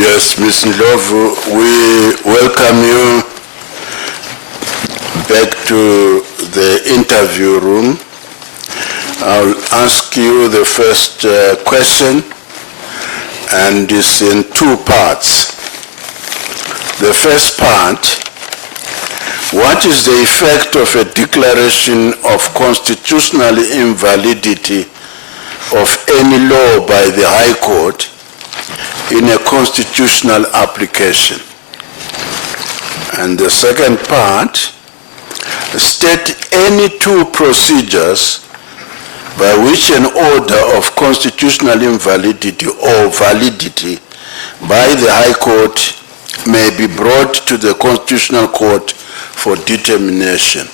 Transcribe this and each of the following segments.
Yes, Ms. Ndlovu, we welcome you back to the interview room. I'll ask you the first question, and it's in two parts. The first part, what is the effect of a declaration of constitutional invalidity of any law by the High Court in a constitutional application? And the second part, state any two procedures by which an order of constitutional invalidity or validity by the High Court may be brought to the Constitutional Court for determination.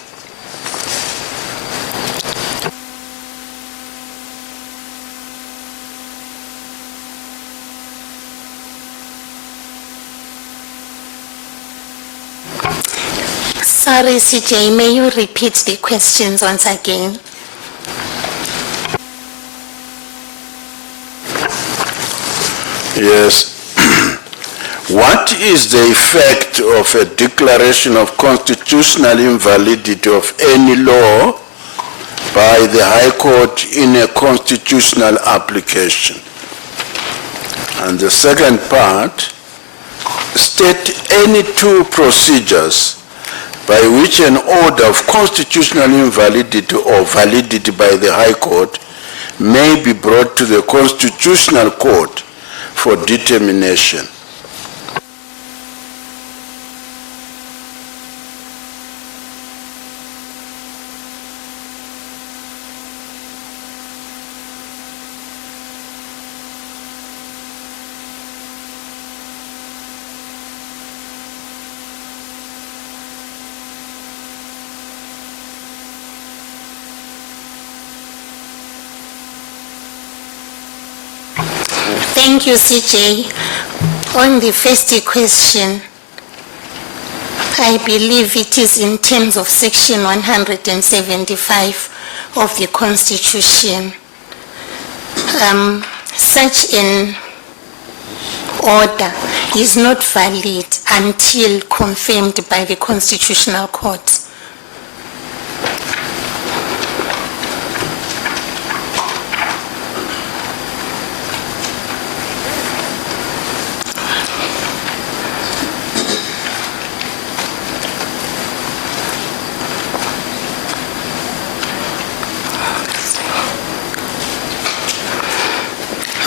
Sorry, CJ, may you repeat the questions once again? Yes. What is the effect of a declaration of constitutional invalidity of any law by the High Court in a constitutional application? And the second part, state any two procedures by which an order of constitutional invalidity or validity by the High Court may be brought to the Constitutional Court for determination. Thank you, CJ. On the first question, I believe it is in terms of Section 175 of the Constitution. Such an order is not valid until confirmed by the Constitutional Court.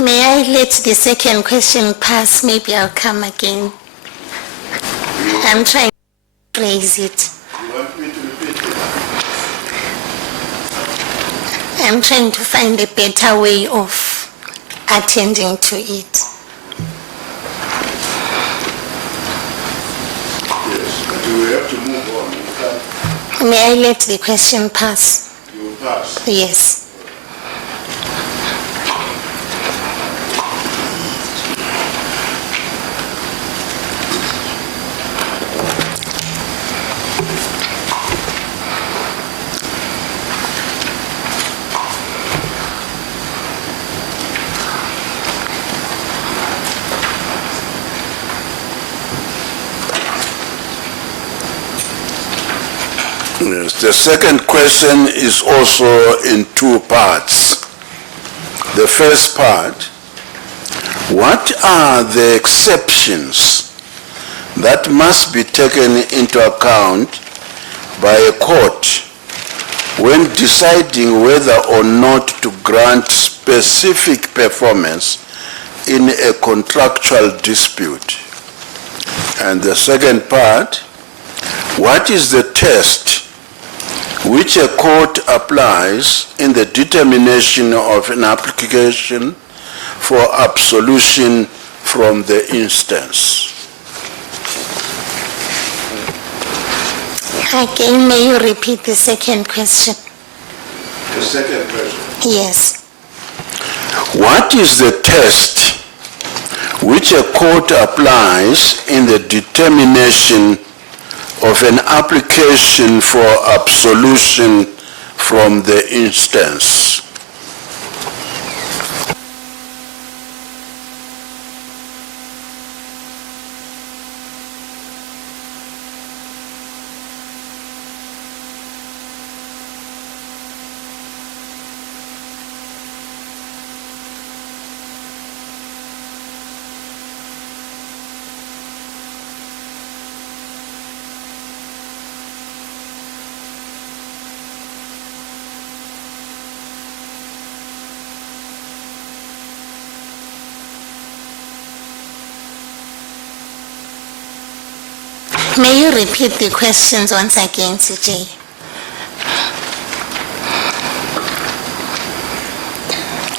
May I let the second question pass? Maybe I'll come again. I'm trying to phrase it. You want me to repeat it? I'm trying to find a better way of attending to it. Yes, but we have to move on. May I let the question pass? You will pass. Yes. Yes, the second question is also in two parts. The first part, what are the exceptions that must be taken into account by a court when deciding whether or not to grant specific performance in a contractual dispute? And the second part, what is the test which a court applies in the determination of an application for absolution from the instance? Again, may you repeat the second question? The second question. Yes. What is the test which a court applies in the determination of an application for absolution from the instance? May you repeat the questions once again, CJ?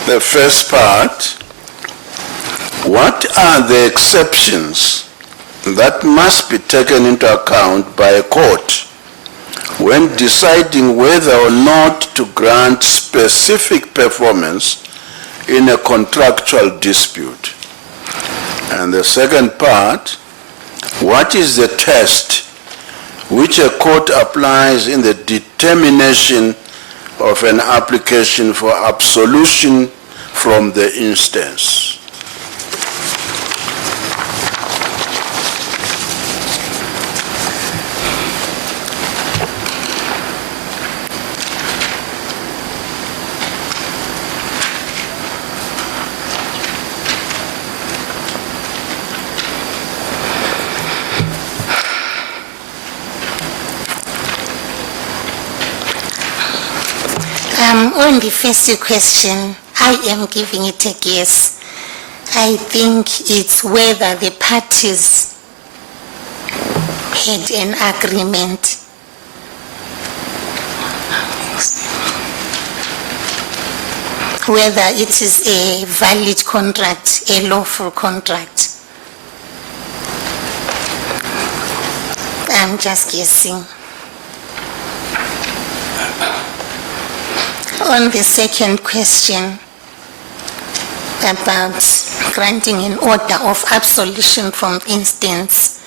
The first part, what are the exceptions that must be taken into account by a court when deciding whether or not to grant specific performance in a contractual dispute? And the second part, what is the test which a court applies in the determination of an application for absolution from the instance? On the first question, I am giving it a guess. I think it's whether the parties had an agreement. Whether it is a valid contract, a lawful contract. I'm just guessing. On the second question about granting an order of absolution from instance,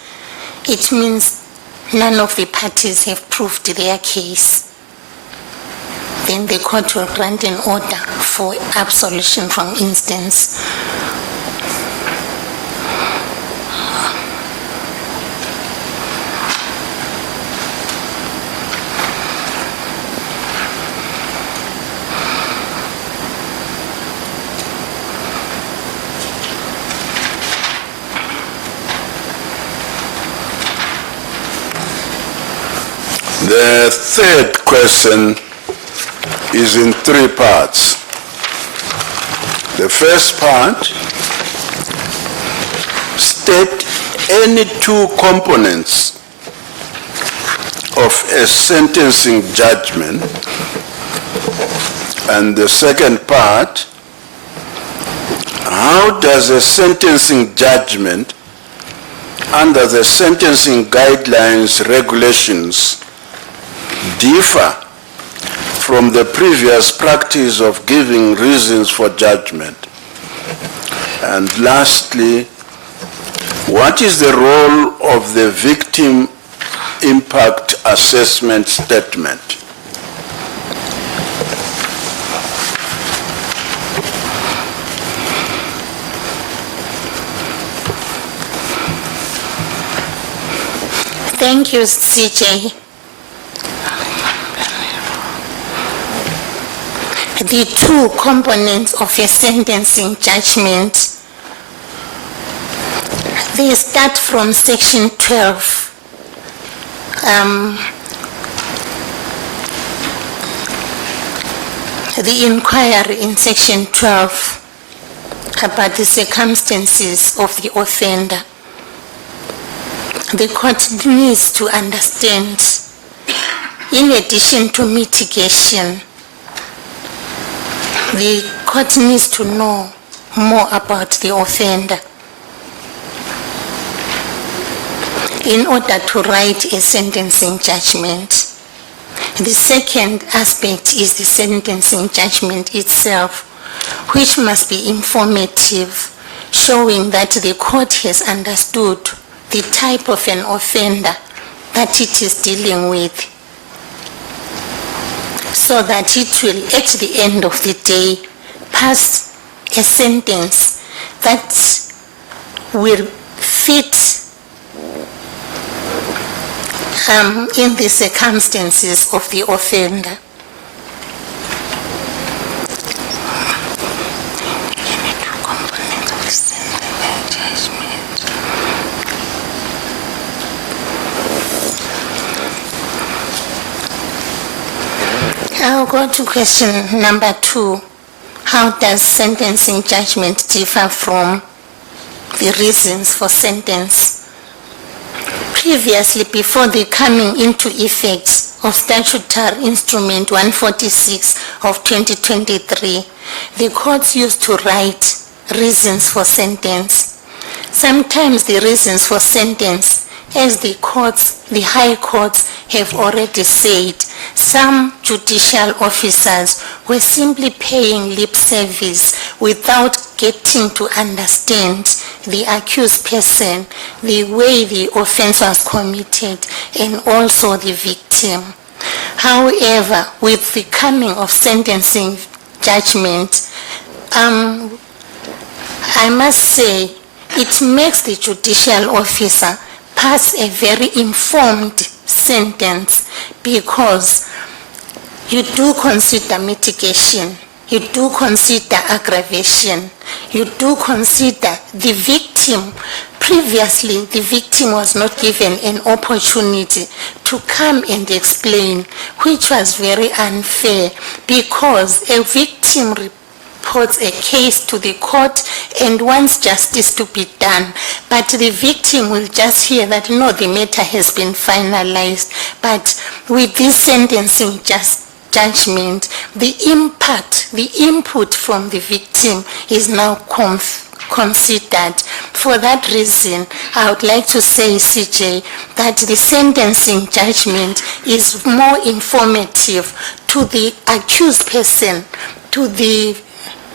it means none of the parties have proved their case. Then the court will grant an order for absolution from instance. The third question is in three parts. The first part, state any two components of a sentencing judgment. And the second part, how does a sentencing judgment under the sentencing guidelines regulations differ from the previous practice of giving reasons for judgment? And lastly, what is the role of the victim impact assessment statement? Thank you, CJ. The two components of a sentencing judgment, they start from section 12. The inquiry in section 12 about the circumstances of the offender. The court needs to understand, in addition to mitigation, the court needs to know more about the offender in order to write a sentencing judgment. The second aspect is the sentencing judgment itself, which must be informative, showing that the court has understood the type of an offender that it is dealing with, so that it will, at the end of the day, pass a sentence that will fit in the circumstances of the offender. I'll go to question number 2. How does sentencing judgment differ from the reasons for sentence? previously, before the coming into effect of Statutory Instrument 146 of 2023, the courts used to write reasons for sentence. Sometimes the reasons for sentence, as the high courts have already said, some judicial officers were simply paying lip service without getting to understand the accused person, the way the offense was committed, and also the victim. However, with the coming of sentencing judgment, I must say it makes the judicial officer pass a very informed sentence, because you do consider mitigation, you do consider aggravation, you do consider the victim. Previously, the victim was not given an opportunity to come and explain, which was very unfair, because a victim reports a case to the court and wants justice to be done, but the victim will just hear that no, the matter has been finalized. But with this sentencing judgment, the impact, the input from the victim is now considered. For that reason, I would like to say, CJ, that the sentencing judgment is more informative to the accused person, to the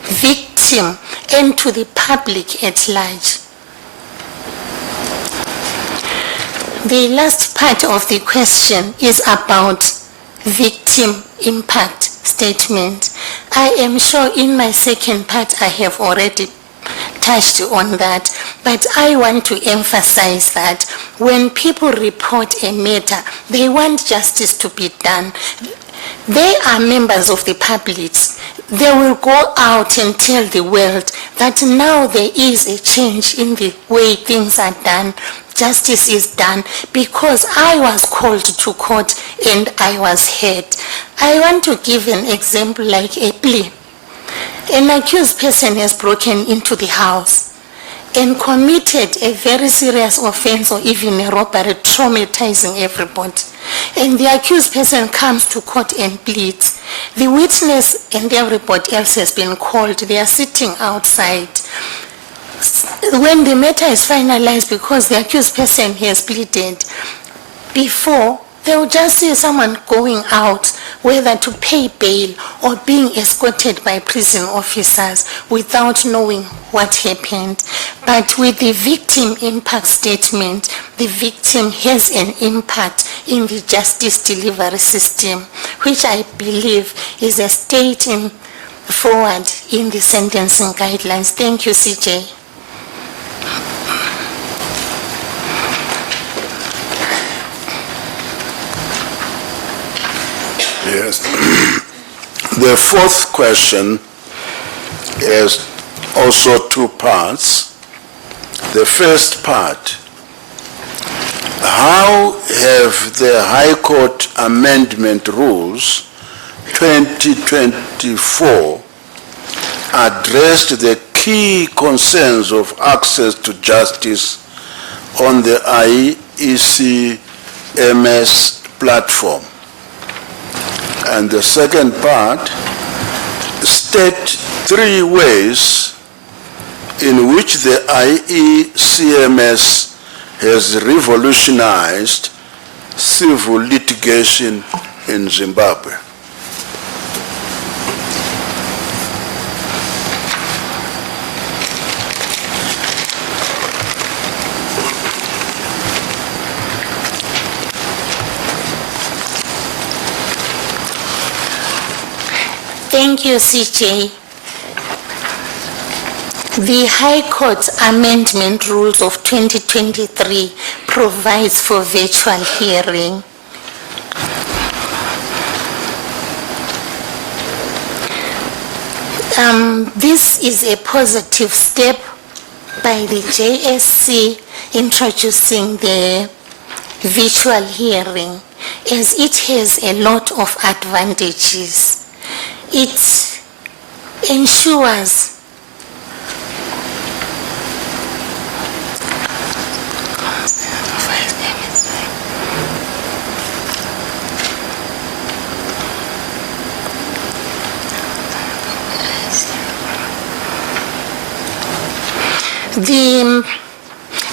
victim, and to the public at large. The last part of the question is about victim impact statement. I am sure in my second part I have already touched on that, but I want to emphasize that when people report a matter, they want justice to be done. They are members of the public. They will go out and tell the world that now there is a change in the way things are done. Justice is done because I was called to court and I was heard. I want to give an example like a plea. An accused person has broken into the house and committed a very serious offense or even a robbery, traumatizing everybody. And the accused person comes to court and pleads. The witness and everybody else has been called. They are sitting outside. When the matter is finalized, because the accused person has pleaded, before they will just see someone going out, whether to pay bail or being escorted by prison officers without knowing what happened. But with the victim impact statement, the victim has an impact in the justice delivery system, which I believe is a stating forward in the sentencing guidelines. Thank you, CJ. Yes. The fourth question is also two parts. The first part, how have the High Court Amendment Rules 2024 addressed the key concerns of access to justice on the IECMS platform? And the second part, state 3 ways in which the IECMS has revolutionized civil litigation in Zimbabwe. Thank you, CJ. The High Court Amendment Rules of 2023 provides for virtual hearing. This is a positive step by the JSC introducing the virtual hearing, as it has a lot of advantages. It ensures The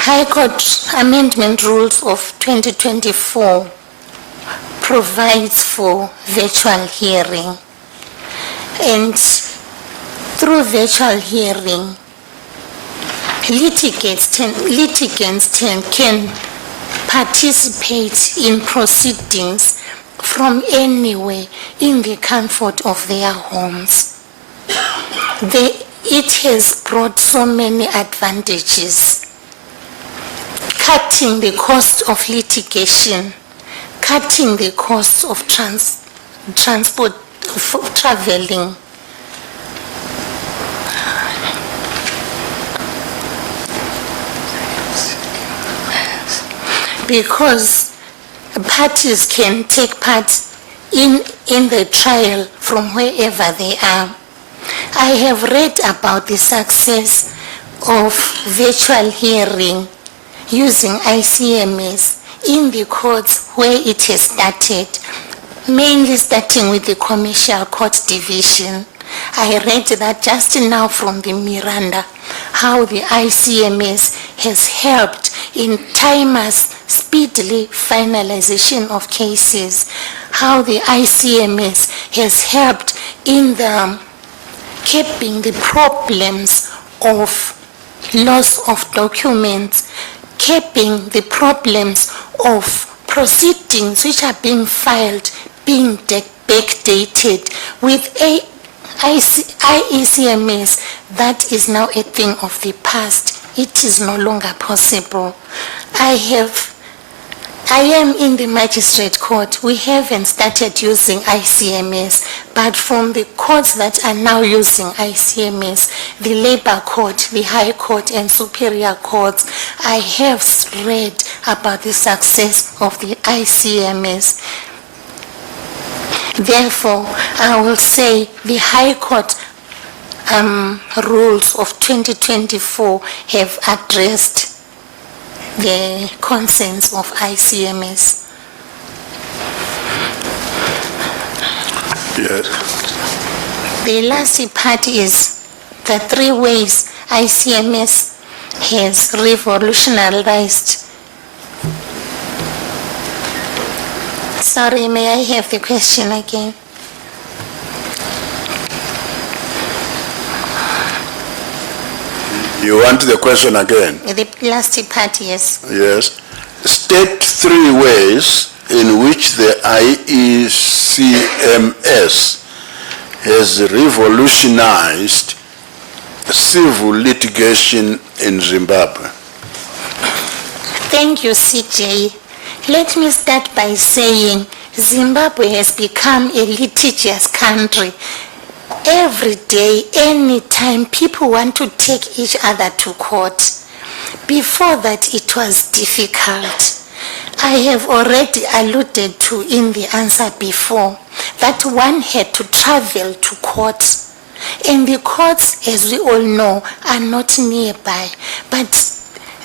High Court Amendment Rules of 2024 provides for virtual hearing, and through virtual hearing, litigants can participate in proceedings from anywhere in the comfort of their homes. It has brought so many advantages: cutting the cost of litigation, cutting the cost of transport, traveling. Because parties can take part in the trial from wherever they are. I have read about the success of virtual hearing using ICMS in the courts where it has started, mainly starting with the Commercial Court Division. I read that just now from the Miranda, how the ICMS has helped in timely, speedily finalization of cases, how the ICMS has helped in the keeping the problems of loss of documents, keeping the problems of proceedings which are being filed, being backdated with IECMS. That is now a thing of the past. It is no longer possible. I am in the magistrate court. We haven't started using ICMS, but from the courts that are now using ICMS, the labor court, the high court and superior courts, I have read about the success of the ICMS. Therefore, I will say the High Court rules of 2024 have addressed the concerns of ICMS. Yes. The last part is the 3 ways ICMS has revolutionized. Sorry, may I have the question again? You want the question again? The last part, yes. Yes. State 3 ways in which the IECMS has revolutionized civil litigation in Zimbabwe. Thank you, CJ. Let me start by saying Zimbabwe has become a litigious country. Every day, anytime, people want to take each other to court. Before that, it was difficult. I have already alluded to in the answer before that one had to travel to court. And the courts, as we all know, are not nearby. But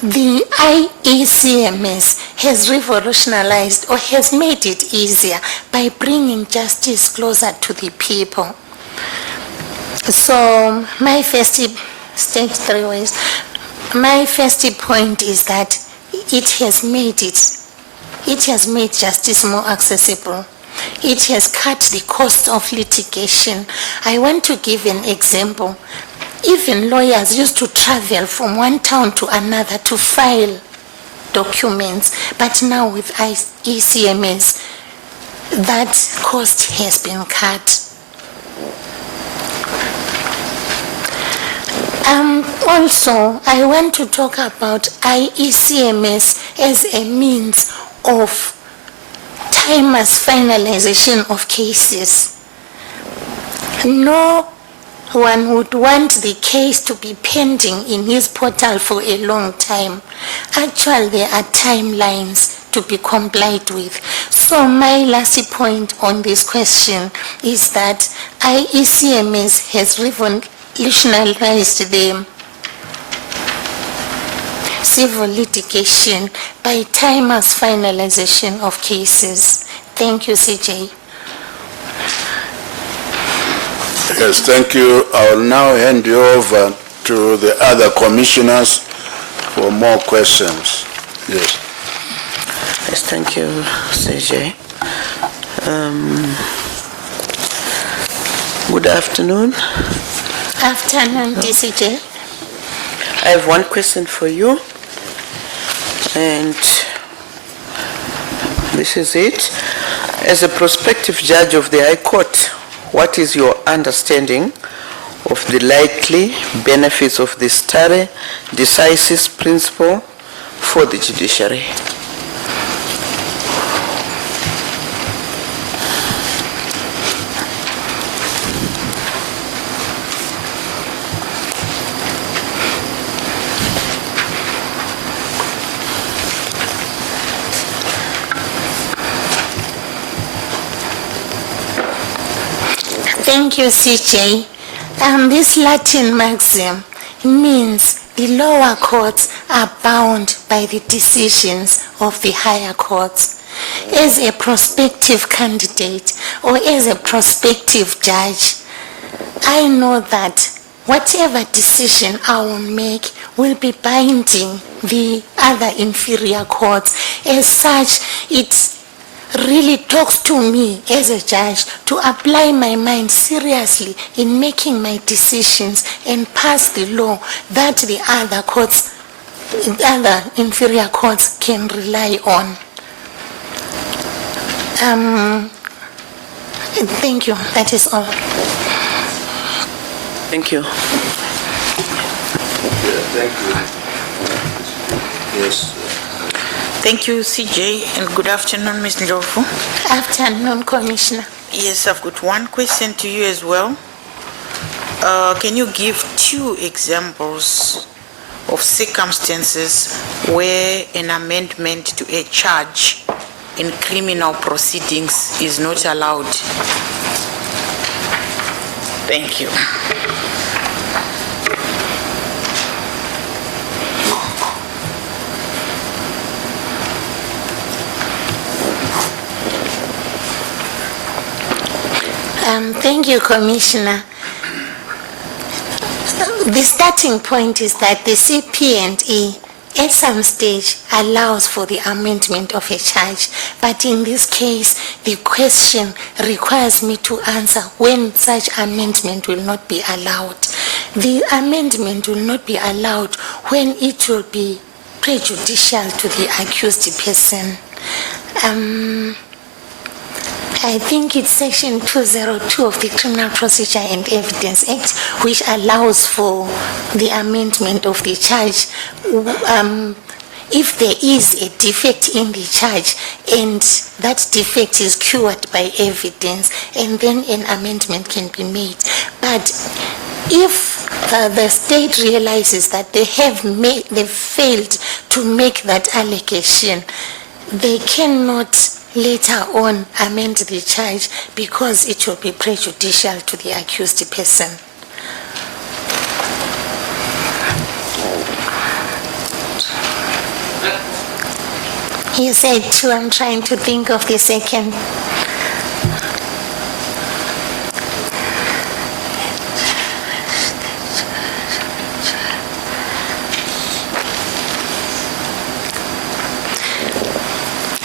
the IECMS has revolutionized or has made it easier by bringing justice closer to the people. So my first state 3 ways. My first point is that it has made justice more accessible. It has cut the cost of litigation. I want to give an example. Even lawyers used to travel from one town to another to file documents, but now with IECMS, that cost has been cut. Also, I want to talk about IECMS as a means of timeless finalization of cases. No one would want the case to be pending in his portal for a long time. Actually, there are timelines to be complied with. So my last point on this question is that IECMS has revolutionized the civil litigation by timeless finalization of cases. Thank you, CJ. Yes, thank you. I will now hand you over to the other commissioners for more questions. Yes. Yes, thank you, CJ. Good afternoon. Afternoon, DCJ. I have one question for you, and this is it. As a prospective judge of the High Court, what is your understanding of the likely benefits of the stare decisis principle for the judiciary? Thank you, CJ. This Latin maxim means the lower courts are bound by the decisions of the higher courts. As a prospective candidate or as a prospective judge, I know that whatever decision I will make will be binding the other inferior courts. As such, it really talks to me as a judge to apply my mind seriously in making my decisions and pass the law that the other courts, other inferior courts can rely on. Thank you. That is all. Thank you. Yeah, thank you. Yes. Thank you, CJ, and good afternoon, Ms. Ndlovu. Afternoon, Commissioner. Yes, I've got one question to you as well. Can you give 2 examples of circumstances where an amendment to a charge in criminal proceedings is not allowed? Thank you. Thank you, Commissioner. The starting point is that the CP&E at some stage allows for the amendment of a charge, but in this case, the question requires me to answer when such amendment will not be allowed. The amendment will not be allowed when it will be prejudicial to the accused person. I think it's section 202 of the Criminal Procedure and Evidence Act, which allows for the amendment of the charge if there is a defect in the charge and that defect is cured by evidence, and then an amendment can be made. But if the state realizes that they failed to make that allegation, they cannot later on amend the charge because it will be prejudicial to the accused person. You said 2, I'm trying to think of the second.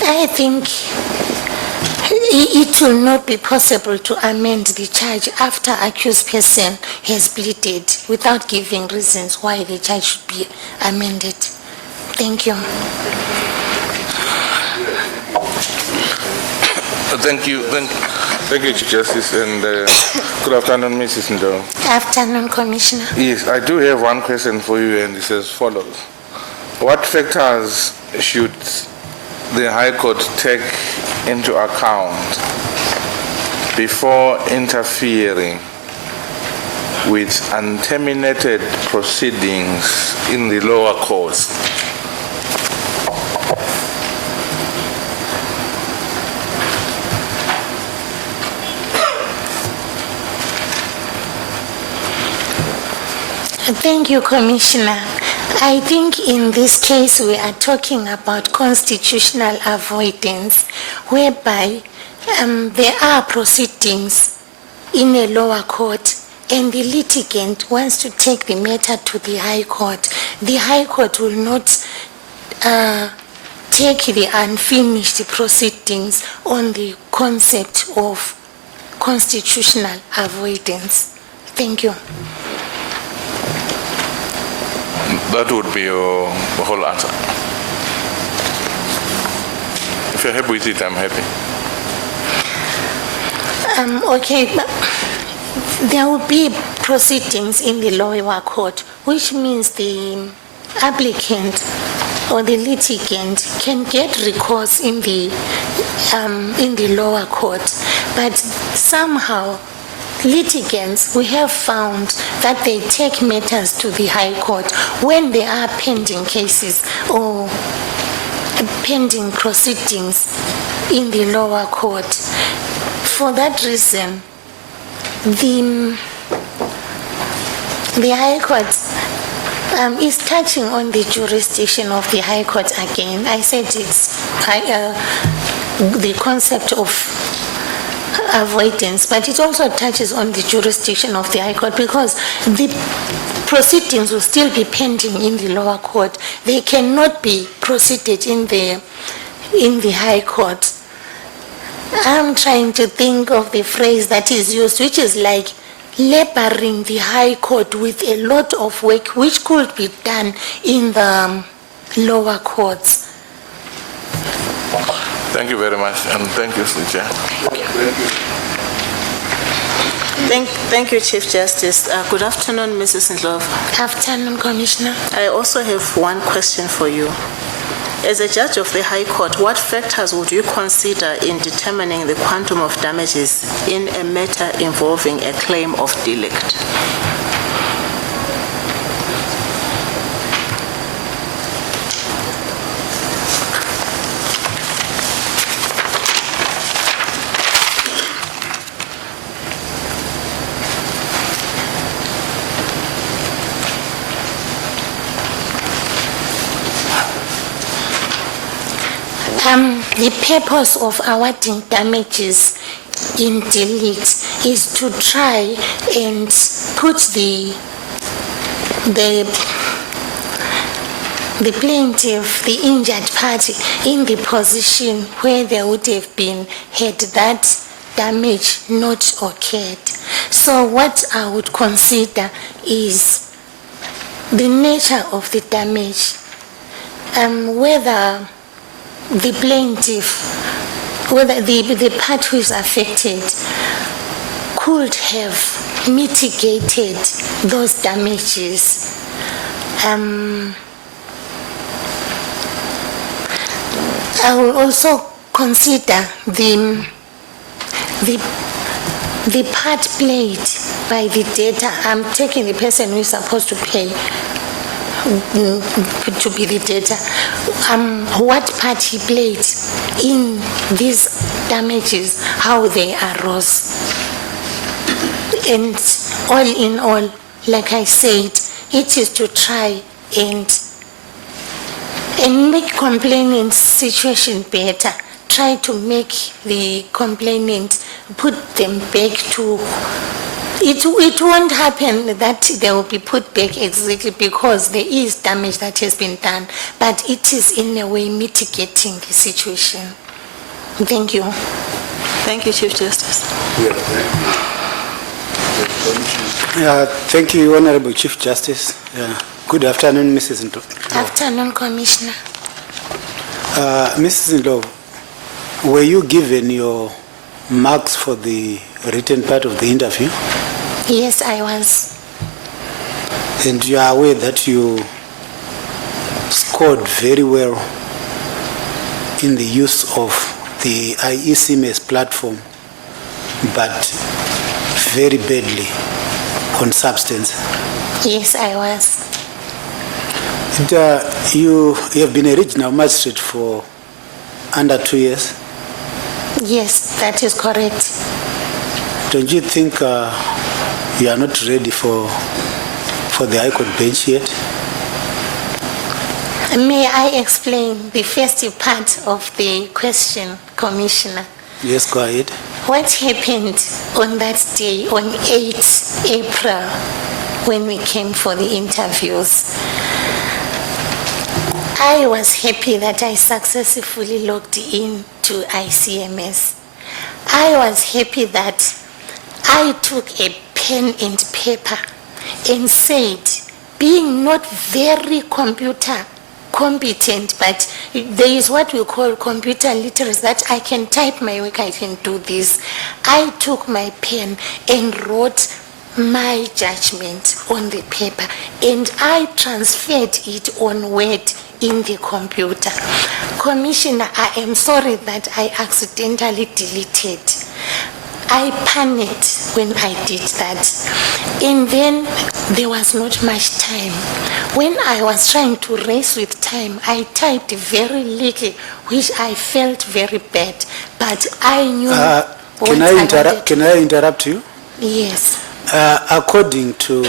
I think it will not be possible to amend the charge after accused person has pleaded without giving reasons why the charge should be amended. Thank you. Thank you, Chief Justice, and good afternoon, Mrs. Ndlovu. Afternoon, Commissioner. Yes, I do have one question for you, and it's as follows. What factors should the High Court take into account before interfering with unterminated proceedings in the lower courts? Thank you, Commissioner. I think in this case we are talking about constitutional avoidance, whereby there are proceedings in a lower court and the litigant wants to take the matter to the High Court. the High Court will not take the unfinished proceedings on the concept of constitutional avoidance. Thank you. That would be your whole answer. If you're happy with it, I'm happy. Okay, but there will be proceedings in the lower court, which means the applicant or the litigant can get recourse in the lower court, but somehow litigants, we have found that they take matters to the High Court when there are pending cases or pending proceedings in the lower court. For that reason, the High Court is touching on the jurisdiction of the High Court again. I said it's the concept of avoidance, but it also touches on the jurisdiction of the High Court because the proceedings will still be pending in the lower court. They cannot be proceeded in the High Court. I'm trying to think of the phrase that is used, which is like laboring the High Court with a lot of work which could be done in the lower courts. Thank you very much, and thank you, Mr. Chair. Thank you, Chief Justice. Good afternoon, Mrs. Ndlovu. Afternoon, Commissioner. I also have one question for you. As a judge of the High Court, what factors would you consider in determining the quantum of damages in a matter involving a claim of derelict? The purpose of awarding damages in derelict is to try and put the plaintiff, the injured party, in the position where they would have been had that damage not occurred. So what I would consider is the nature of the damage, whether the plaintiff, whether the party who is affected could have mitigated those damages. I will also consider the part played by the debtor. I'm taking the person who is supposed to pay to be the debtor, what part he played in these damages, how they arose. And all in all, like I said, it is to try and make complainant's situation better. Try to make the complainant, put them back to. It won't happen that they will be put back exactly because there is damage that has been done, but it is in a way mitigating the situation. Thank you. Thank you, Chief Justice. Thank you, Honorable Chief Justice. Good afternoon, Mrs. Ndlovu. Afternoon, Commissioner. Mrs. Ndlovu, were you given your marks for the written part of the interview? Yes, I was. And you are aware that you scored very well in the use of the IECMS platform, but very badly on substance. Yes, I was. And, you have been a regional magistrate for under 2 years? Yes, that is correct. Don't you think you are not ready for the High Court bench yet? May I explain the first part of the question, Commissioner? Yes, go ahead. What happened on that day, on 8 April, when we came for the interviews? I was happy that I successfully logged in to ICMS. I was happy that I took a pen and paper and said, being not very computer competent, but there is what we call computer literacy, that I can type my work, I can do this. I took my pen and wrote my judgment on the paper, and I transferred it on Word in the computer. Commissioner, I am sorry that I accidentally deleted. I panicked when I did that. And then there was not much time. When I was trying to race with time, I typed very little, which I felt very bad. But I knew Can I interrupt you? Yes. According to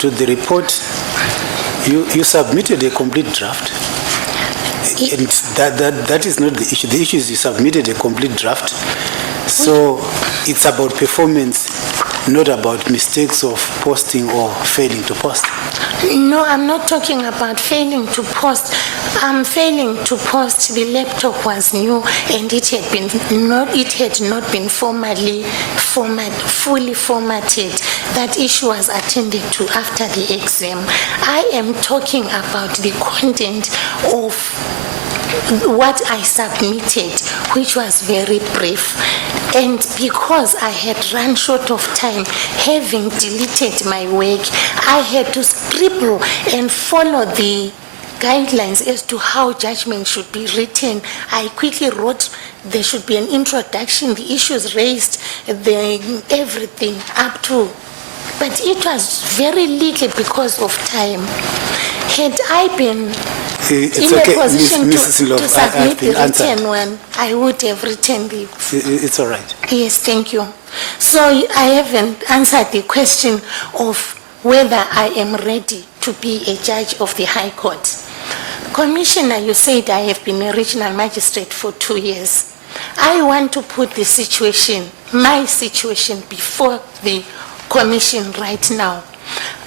the report, you submitted a complete draft. And that is not the issue. The issue is you submitted a complete draft. So it's about performance, not about mistakes of posting or failing to post. No, I'm not talking about failing to post. I'm failing to post. The laptop was new and it had not been fully formatted. That issue was attended to after the exam. I am talking about the content of what I submitted, which was very brief. And because I had run short of time, having deleted my work, I had to scribble and follow the guidelines as to how judgment should be written. I quickly wrote there should be an introduction, the issues raised, everything up to. But it was very little because of time. Had I been in a position to submit the written one, I would have written the... It's all right. Yes, thank you. So I haven't answered the question of whether I am ready to be a judge of the High Court. Commissioner, you said I have been a regional magistrate for 2 years. I want to put the situation, my situation, before the Commission right now.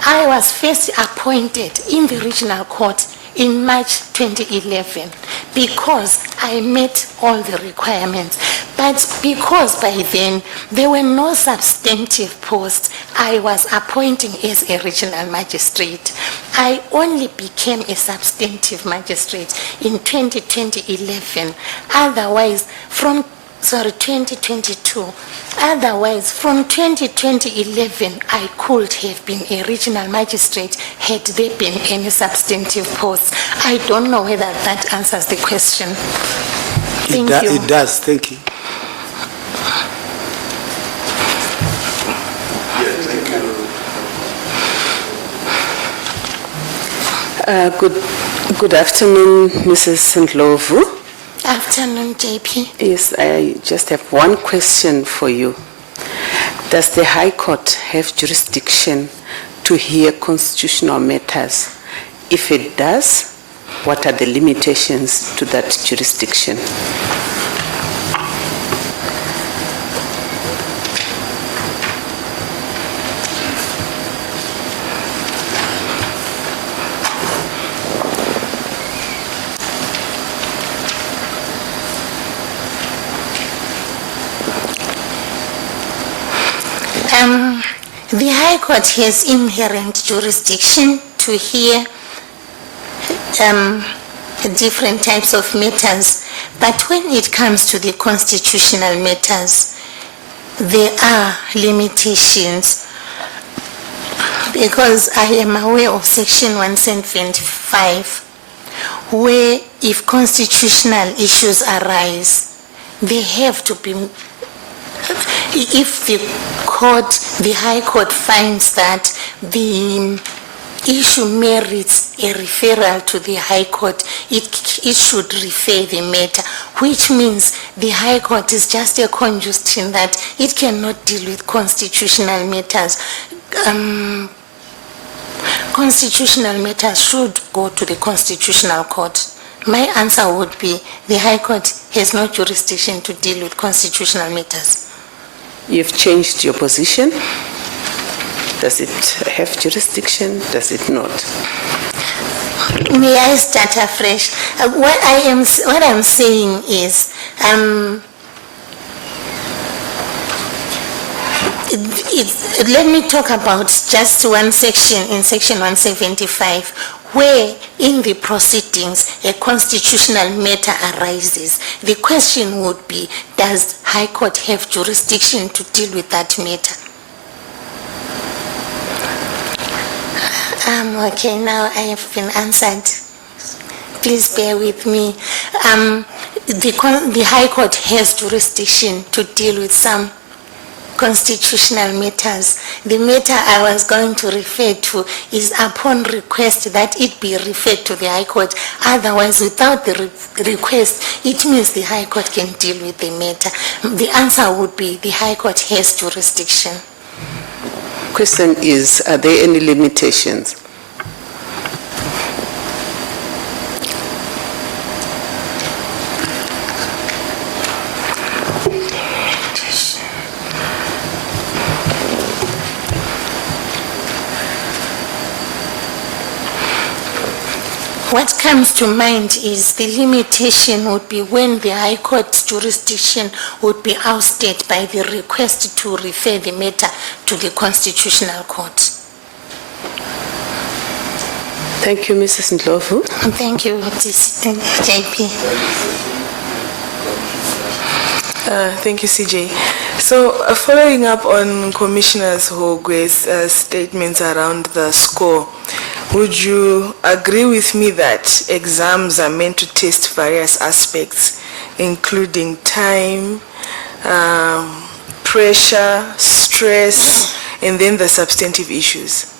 I was first appointed in the regional court in March 2011 because I met all the requirements. But because by then there were no substantive posts, I was appointing as a regional magistrate. I only became a substantive magistrate in 2011. Otherwise, from 2022. Otherwise, from 2011, I could have been a regional magistrate had there been any substantive posts. I don't know whether that answers the question. Thank you. It does. Thank you. Good afternoon, Mrs. Ndlovu. Afternoon, JP. Yes, I just have one question for you. Does the High Court have jurisdiction to hear constitutional matters? If it does, what are the limitations to that jurisdiction? The High Court has inherent jurisdiction to hear different types of matters, but when it comes to the constitutional matters, there are limitations, because I am aware of Section 175, where if constitutional issues arise, they have to be... If the High Court finds that the issue merits a referral to the High Court, it should refer the matter, which means the High Court is just a conduit in that it cannot deal with constitutional matters. Constitutional matters should go to the Constitutional Court. My answer would be the High Court has no jurisdiction to deal with constitutional matters. You've changed your position. Does it have jurisdiction? Does it not? May I start afresh? What I'm saying is, let me talk about just one section in section 175, where in the proceedings a constitutional matter arises. The question would be, does High Court have jurisdiction to deal with that matter? Okay, now I have been answered. Please bear with me. The High Court has jurisdiction to deal with some constitutional matters. The matter I was going to refer to is upon request that it be referred to the High Court. Otherwise, without the request, it means the High Court can deal with the matter. The answer would be the High Court has jurisdiction. Question is, are there any limitations? What comes to mind is the limitation would be when the High Court's jurisdiction would be ousted by the request to refer the matter to the Constitutional Court. Thank you, Mrs. Ndlovu. Thank you, JP. Thank you, CJ. So, following up on Commissioner Hogwe's statements around the score, would you agree with me that exams are meant to test various aspects, including time, pressure, stress, and then the substantive issues?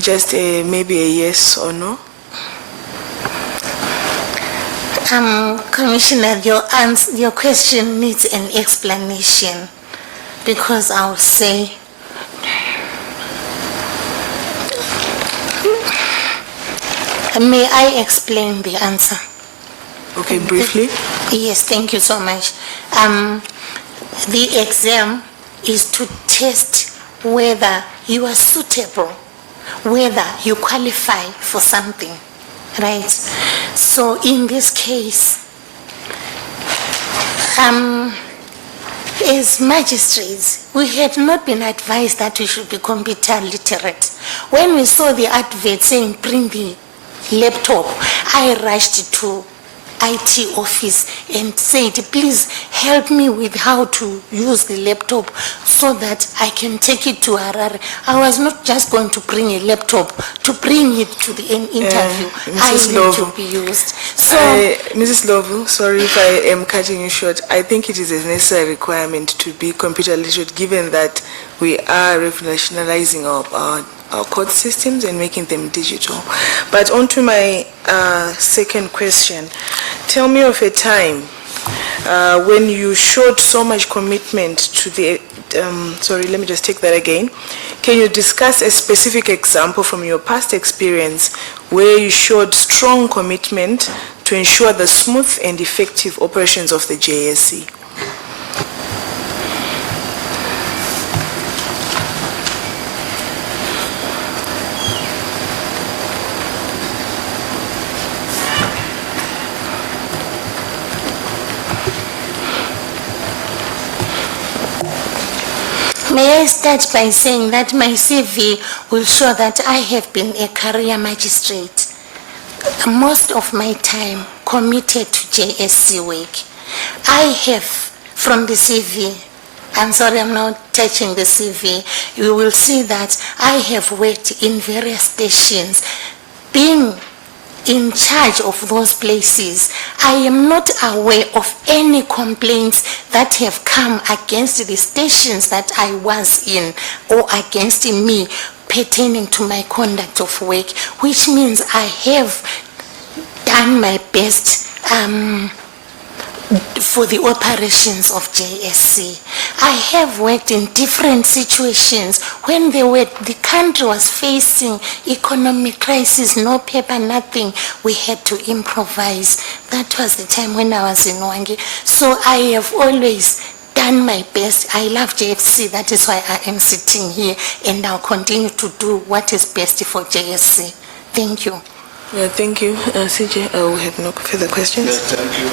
Just maybe a yes or no? Commissioner, your question needs an explanation, because I'll say, may I explain the answer? Okay, briefly. Yes, thank you so much. The exam is to test whether you are suitable, whether you qualify for something. Right. So in this case, as magistrates, we had not been advised that we should be computer literate. When we saw the advert saying bring the laptop, I rushed to IT office and said, please help me with how to use the laptop so that I can take it to Harare. I was not just going to bring a laptop to bring it to the interview. I need to be used. So, Mrs. Ndlovu, sorry if I am cutting you short. I think it is a necessary requirement to be computer literate, given that we are revolutionizing our court systems and making them digital. But on to my second question. Tell me of a time when you showed so much commitment to the, sorry, let me just take that again. Can you discuss a specific example from your past experience where you showed strong commitment to ensure the smooth and effective operations of the JSC? may I start by saying that my CV will show that I have been a career magistrate. Most of my time committed to JSC work. I have, from the CV, I'm sorry, I'm not touching the CV, you will see that I have worked in various stations. Being in charge of those places, I am not aware of any complaints that have come against the stations that I was in or against me pertaining to my conduct of work, which means I have done my best for the operations of JSC. I have worked in different situations when the country was facing economic crisis, no paper, nothing. We had to improvise. That was the time when I was in Wangi. So I have always done my best. I love JSC. That is why I am sitting here, and I'll continue to do what is best for JSC. Thank you. Yeah, thank you. CJ, we have no further questions. Yes, thank you.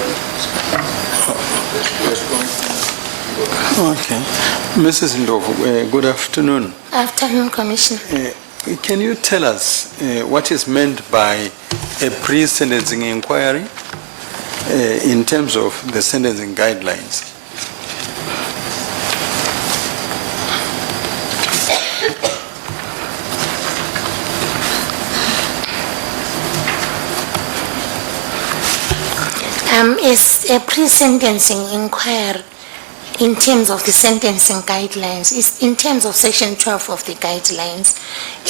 Okay. Mrs. Ndlovu, good afternoon. Afternoon, Commissioner. Can you tell us what is meant by a pre-sentencing inquiry in terms of the sentencing guidelines? Is a pre-sentencing inquiry in terms of the sentencing guidelines, is in terms of section 12 of the guidelines,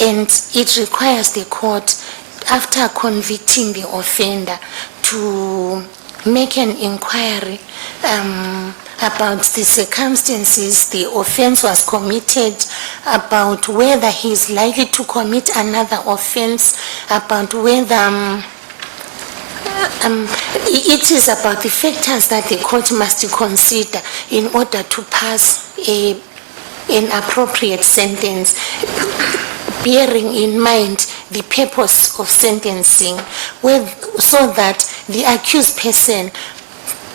and it requires the court, after convicting the offender, to make an inquiry about the circumstances the offense was committed, about whether he is likely to commit another offense, about whether it is about the factors that the court must consider in order to pass an appropriate sentence, bearing in mind the purpose of sentencing, so that the accused person,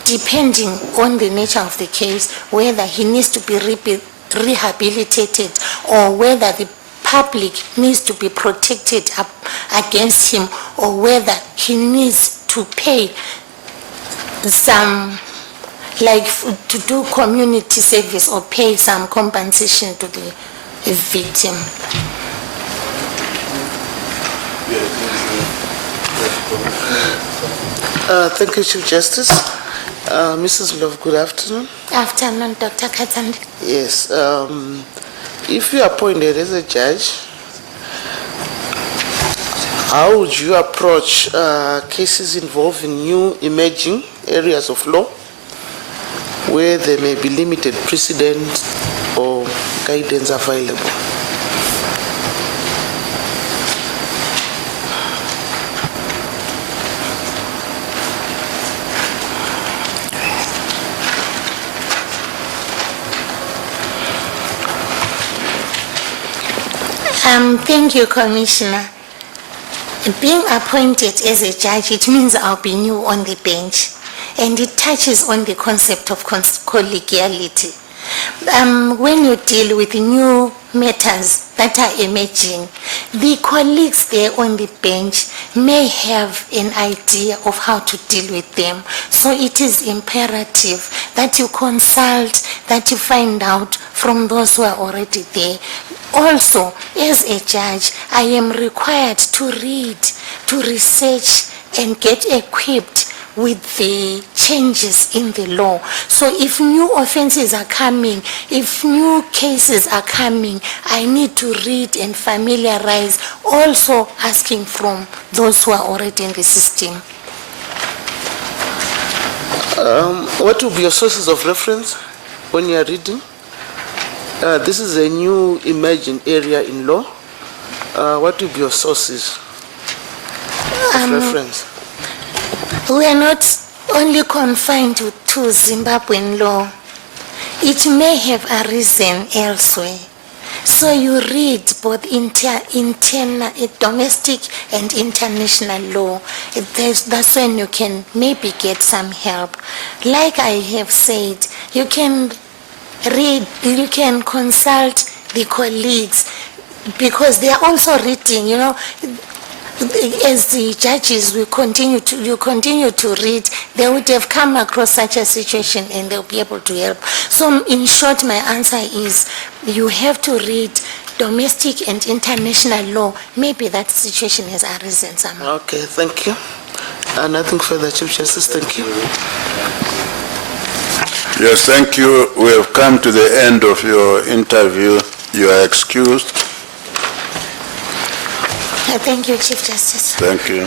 depending on the nature of the case, whether he needs to be rehabilitated or whether the public needs to be protected against him, or whether he needs to pay some, like to do community service or pay some compensation to the victim. Thank you, Chief Justice. Mrs. Ndlovu, good afternoon. Afternoon, Dr. Katandi. Yes. If you are appointed as a judge, how would you approach cases involving new emerging areas of law where there may be limited precedent or guidance available? Thank you, Commissioner. Being appointed as a judge, it means I'll be new on the bench, and it touches on the concept of collegiality. When you deal with new matters that are emerging, the colleagues there on the bench may have an idea of how to deal with them. So it is imperative that you consult, that you find out from those who are already there. Also, as a judge, I am required to read, to research, and get equipped with the changes in the law. So if new offenses are coming, if new cases are coming, I need to read and familiarize, also asking from those who are already in the system. What will be your sources of reference when you are reading? This is a new emerging area in law. What will be your sources of reference? We are not only confined to Zimbabwean law. It may have arisen elsewhere. So you read both domestic and international law. That's when you can maybe get some help. Like I have said, you can read, you can consult the colleagues, because they are also reading, you know. As the judges, you continue to read, they would have come across such a situation and they'll be able to help. So in short, my answer is you have to read domestic and international law. Maybe that situation has arisen somewhere. Okay, thank you. Nothing further, Chief Justice. Thank you. Yes, thank you. We have come to the end of your interview. You are excused. Thank you, Chief Justice. Thank you.